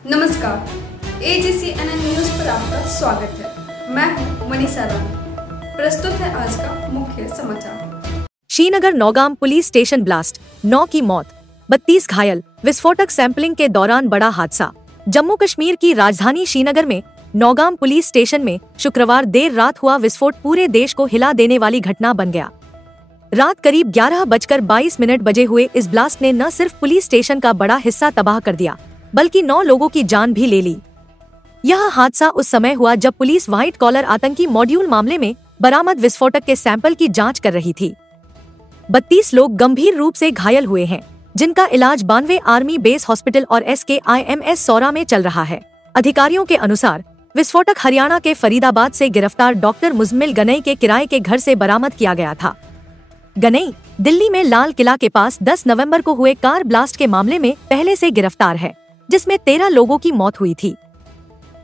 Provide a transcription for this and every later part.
नमस्कार, AGCNN news पर आपका स्वागत है। मैं हूं मनीषा रानी। प्रस्तुत है आज का मुख्य समाचार। Srinagar Nowgam police station blast, 9 की मौत, 32 घायल, विस्फोटक सैंपलिंग के दौरान बड़ा हादसा। जम्मू कश्मीर की राजधानी श्रीनगर में नौगाम पुलिस स्टेशन में शुक्रवार देर रात हुआ विस्फोट पूरे देश को हिला देने वाली घटना बन गया। रात करीब 11:22 बजे हुए इस ब्लास्ट ने न सिर्फ पुलिस स्टेशन का बड़ा हिस्सा तबाह कर दिया, बल्कि 9 लोगों की जान भी ले ली। यह हादसा उस समय हुआ जब पुलिस व्हाइट कॉलर आतंकी मॉड्यूल मामले में बरामद विस्फोटक के सैंपल की जांच कर रही थी। 32 लोग गंभीर रूप से घायल हुए हैं, जिनका इलाज 92 आर्मी बेस हॉस्पिटल और SKIMS सौरा में चल रहा है। अधिकारियों के अनुसार विस्फोटक हरियाणा के फरीदाबाद से गिरफ्तार डॉक्टर मुजम्मिल गनई के किराए के घर से बरामद किया गया था। गनई दिल्ली में लाल किला के पास 10 नवंबर को हुए कार ब्लास्ट के मामले में पहले से गिरफ्तार है, जिसमें 13 लोगों की मौत हुई थी।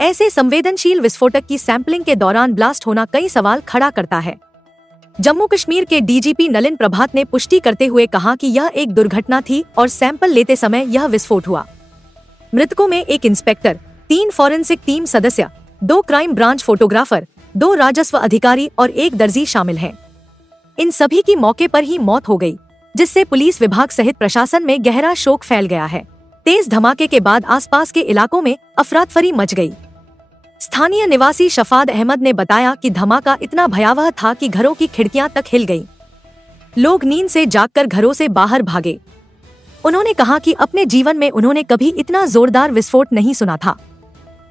ऐसे संवेदनशील विस्फोटक की सैंपलिंग के दौरान ब्लास्ट होना कई सवाल खड़ा करता है। जम्मू कश्मीर के DGP नलिन प्रभात ने पुष्टि करते हुए कहा कि यह एक दुर्घटना थी और सैंपल लेते समय यह विस्फोट हुआ। मृतकों में एक इंस्पेक्टर, 3 फॉरेंसिक टीम सदस्य, 2 क्राइम ब्रांच फोटोग्राफर, 2 राजस्व अधिकारी और 1 दर्जी शामिल हैं। इन सभी की मौके पर ही मौत हो गई, जिससे पुलिस विभाग सहित प्रशासन में गहरा शोक फैल गया है। तेज धमाके के बाद आसपास के इलाकों में अफरातफरी मच गई। स्थानीय निवासी शफाद अहमद ने बताया कि धमाका इतना भयावह था कि घरों की खिड़कियां तक हिल गईं। लोग नींद से जागकर घरों से बाहर भागे। उन्होंने कहा कि अपने जीवन में उन्होंने कभी इतना जोरदार विस्फोट नहीं सुना था।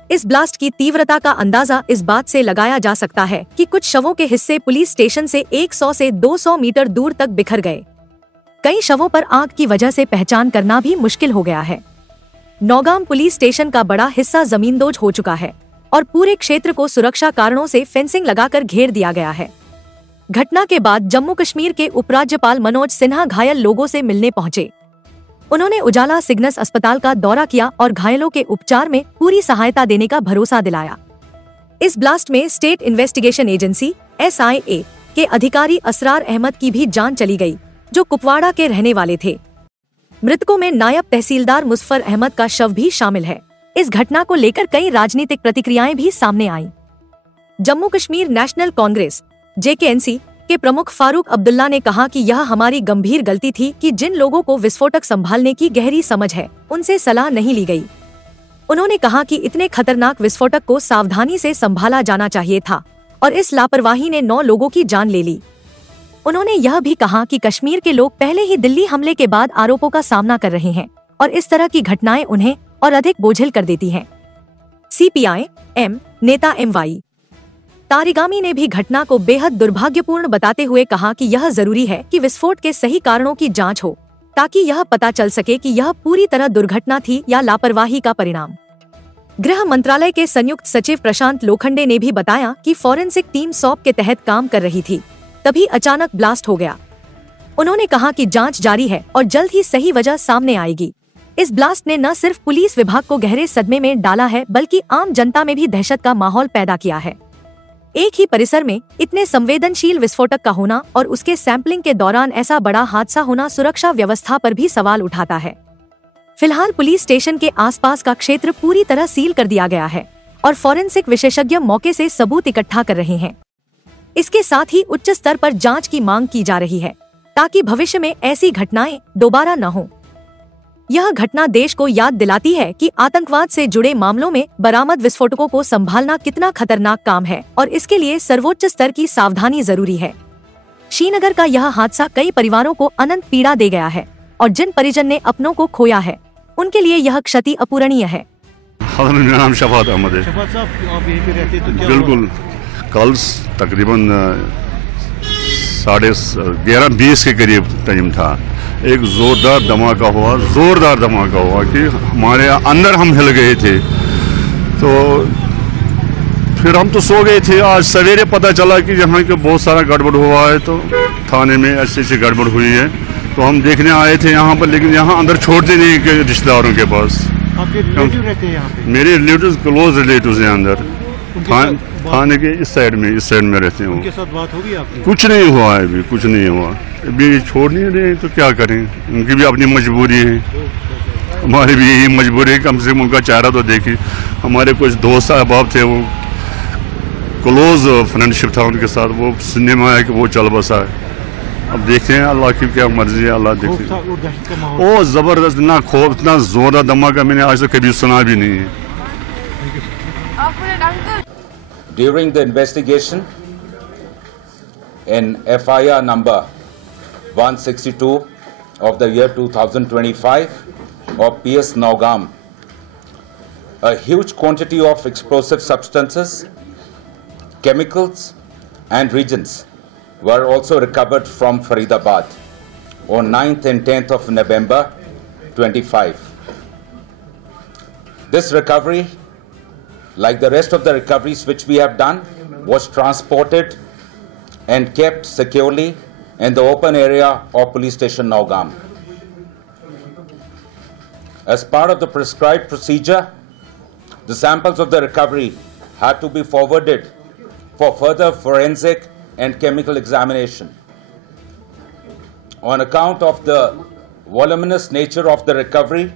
इस ब्लास्ट की तीव्रता का अंदाजा इस बात से लगाया जा सकता है कि कुछ शवों के हिस्से पुलिस स्टेशन से 100 से 200 मीटर दूर तक बिखर गए। कई शवों पर आग की वजह से पहचान करना भी मुश्किल हो गया है। नौगाम पुलिस स्टेशन का बड़ा हिस्सा जमींदोज हो चुका है और पूरे क्षेत्र को सुरक्षा कारणों से फेंसिंग लगाकर घेर दिया गया है। घटना के बाद जम्मू कश्मीर के उपराज्यपाल मनोज सिन्हा घायल लोगों से मिलने पहुंचे। उन्होंने उजाला सिग्नस अस्पताल का दौरा किया और घायलों के उपचार में पूरी सहायता देने का भरोसा दिलाया। इस ब्लास्ट में स्टेट इन्वेस्टिगेशन एजेंसी SIA के अधिकारी असरार अहमद की भी जान चली गई, जो कुपवाड़ा के रहने वाले थे। मृतकों में नायब तहसीलदार मुजफ्फर अहमद का शव भी शामिल है। इस घटना को लेकर कई राजनीतिक प्रतिक्रियाएं भी सामने आईं। जम्मू कश्मीर नेशनल कांग्रेस JKNC के प्रमुख फारूक अब्दुल्ला ने कहा कि यह हमारी गंभीर गलती थी कि जिन लोगों को विस्फोटक संभालने की गहरी समझ है, उनसे सलाह नहीं ली गई। उन्होंने कहा कि इतने खतरनाक विस्फोटक को सावधानी से संभाला जाना चाहिए था और इस लापरवाही ने 9 लोगों की जान ले ली। उन्होंने यह भी कहा कि कश्मीर के लोग पहले ही दिल्ली हमले के बाद आरोपों का सामना कर रहे हैं और इस तरह की घटनाएं उन्हें और अधिक बोझिल कर देती हैं। CPI-M नेता MY तारिगामी ने भी घटना को बेहद दुर्भाग्यपूर्ण बताते हुए कहा कि यह जरूरी है कि विस्फोट के सही कारणों की जांच हो, ताकि यह पता चल सके कि यह पूरी तरह दुर्घटना थी या लापरवाही का परिणाम। गृह मंत्रालय के संयुक्त सचिव प्रशांत लोखंडे ने भी बताया कि फॉरेंसिक टीम SOP के तहत काम कर रही थी, तभी अचानक ब्लास्ट हो गया। उन्होंने कहा कि जांच जारी है और जल्द ही सही वजह सामने आएगी। इस ब्लास्ट ने न सिर्फ पुलिस विभाग को गहरे सदमे में डाला है, बल्कि आम जनता में भी दहशत का माहौल पैदा किया है। एक ही परिसर में इतने संवेदनशील विस्फोटक का होना और उसके सैंपलिंग के दौरान ऐसा बड़ा हादसा होना सुरक्षा व्यवस्था पर भी सवाल उठाता है। फिलहाल पुलिस स्टेशन के आसपास का क्षेत्र पूरी तरह सील कर दिया गया है और फॉरेंसिक विशेषज्ञ मौके से सबूत इकट्ठा कर रहे हैं। इसके साथ ही उच्च स्तर पर जांच की मांग की जा रही है, ताकि भविष्य में ऐसी घटनाएं दोबारा न हो। यह घटना देश को याद दिलाती है कि आतंकवाद से जुड़े मामलों में बरामद विस्फोटकों को संभालना कितना खतरनाक काम है और इसके लिए सर्वोच्च स्तर की सावधानी जरूरी है। श्रीनगर का यह हादसा कई परिवारों को अनंत पीड़ा दे गया है और जिन परिजन ने अपनों को खोया है, उनके लिए यह क्षति अपूरणीय है। मेरा नाम शफाद अहमद है। शफाद साहब, आप यहीं पे रहते तो क्या बिल्कुल। कल तकरीबन 11:20 के करीब टाइम था। एक जोरदार धमाका हुआ कि हमारे अंदर हम हिल गए थे। तो फिर हम तो सो गए थे। आज सवेरे पता चला कि यहाँ के बहुत सारा गड़बड़ हुआ है, तो थाने में ऐसी गड़बड़ हुई है। तो हम देखने आए थे यहाँ पर, लेकिन यहाँ अंदर छोड़ते नहीं के रिश्तेदारों के पास। आपके रिलेटिव रहते हैं यहाँ पे? मेरे रिलेटिव क्लोज रिलेटिव हैं अंदर थाने के इस साइड में रहते हैं। उनके साथ बात होगी आपकी? कुछ नहीं हुआ है अभी, कुछ नहीं हुआ अभी। छोड़ नहीं रहे तो क्या करें, उनकी भी अपनी मजबूरी है। हमारी भी यही मजबूरी है, कम से कम उनका चेहरा तो देखी। हमारे कुछ दोस्त अहबाब थे, वो क्लोज फ्रेंडशिप था उनके साथ, वो सुनने में आया कि वो चल बसा है। अब देखते हैं, अल्लाह की क्या मर्जी है, अल्लाह देखते हैं। वो ज़बरदस्त, इतना खौफ, इतना जोरदार धमाका मैंने आज तक कभी सुना भी नहीं है। During the investigation in FIR number 162 of the year 2025 of PS Nogam, a huge quantity of explosive substances, chemicals and reagents were also recovered from Faridabad on 9th and 10th of November 25. This recovery, like the rest of the recoveries which we have done, was transported and kept securely in the open area of Police Station Nogam. As part of the prescribed procedure, the samples of the recovery had to be forwarded for further forensic and chemical examination. On account of the voluminous nature of the recovery,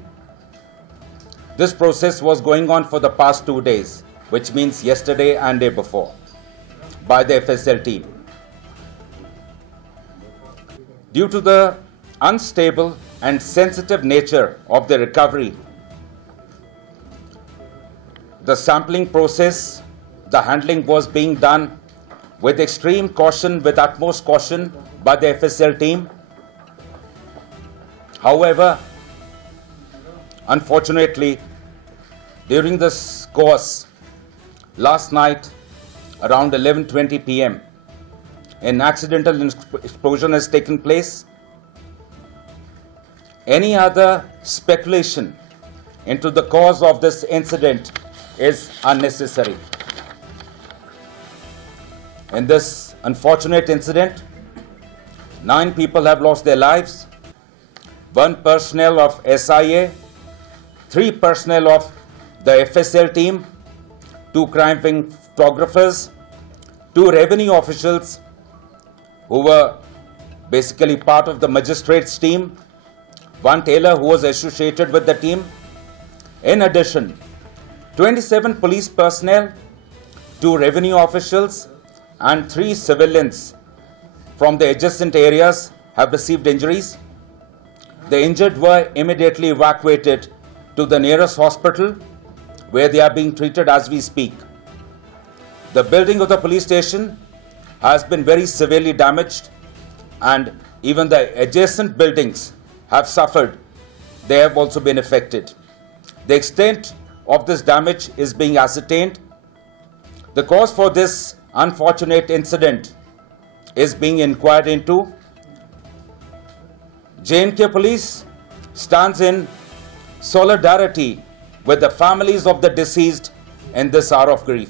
this process was going on for the past 2 days, which means yesterday and day before, by the FSL team. Due to the unstable and sensitive nature of the recovery, the sampling process, the handling was being done with extreme caution, with utmost caution by the FSL team. However, unfortunately, during this course, last night around 11:20 p.m., an accidental explosion has taken place. Any other speculation into the cause of this incident is unnecessary. In this unfortunate incident, 9 people have lost their lives, 1 personnel of SIA, 3 personnel of the FSL team, 2 crime-fighting photographers, 2 revenue officials who were basically part of the magistrates team, 1 tailor who was associated with the team. In addition, 27 police personnel, 2 revenue officials and 3 civilians from the adjacent areas have received injuries. The injured were immediately evacuated to the nearest hospital, where they are being treated as we speak. The building of the police station has been very severely damaged, and even the adjacent buildings have suffered. They have also been affected. The extent of this damage is being ascertained. The cause for this unfortunate incident is being inquired into. J&K Police stands in solidarity with the families of the deceased in this hour of grief.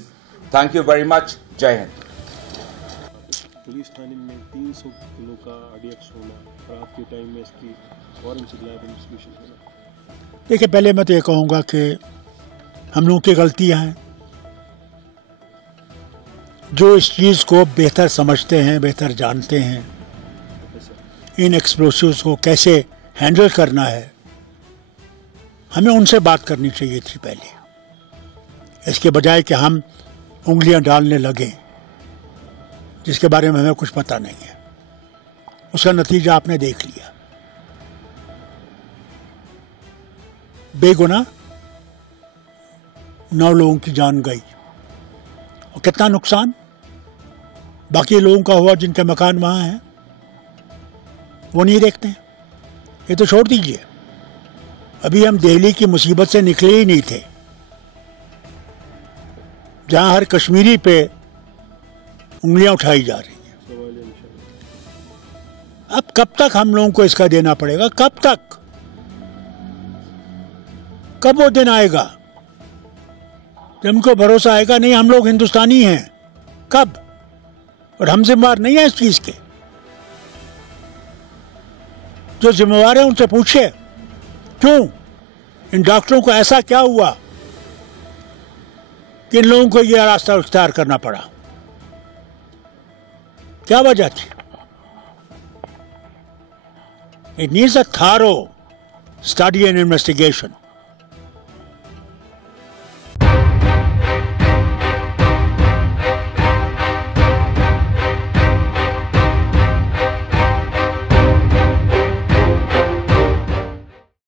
Thank you very much. Jai Hind. Police थाने में 300 kilo का RDX होना और आपके time में इसकी forensic lab investigation होना। देखिए, पहले मैं तो ये कहूँगा कि हम लोगों की गलतियाँ हैं। जो इस चीज़ को बेहतर समझते हैं, बेहतर जानते हैं, इन एक्सप्लोसिव्स को कैसे हैंडल करना है, हमें उनसे बात करनी चाहिए थी पहले, इसके बजाय कि हम उंगलियां डालने लगे जिसके बारे में हमें कुछ पता नहीं है। उसका नतीजा आपने देख लिया। बेगुनाह 9 लोगों की जान गई और कितना नुकसान बाकी लोगों का हुआ जिनके मकान वहाँ हैं, वो नहीं देखते हैं। ये तो छोड़ दीजिए, अभी हम दिल्ली की मुसीबत से निकले ही नहीं थे, जहाँ हर कश्मीरी पे उंगलियां उठाई जा रही हैं। अब कब तक हम लोगों को इसका देना पड़ेगा? कब तक? कब वो दिन आएगा जब हमको भरोसा आएगा नहीं हम लोग हिंदुस्तानी हैं? कब? और हम जिम्मेवार नहीं है इस चीज के। जो जिम्मेवार है उनसे पूछिए क्यों इन डॉक्टरों को ऐसा क्या हुआ कि इन लोगों को यह रास्ता इख्तियार करना पड़ा? क्या वजह थी? It needs a thorough study and investigation.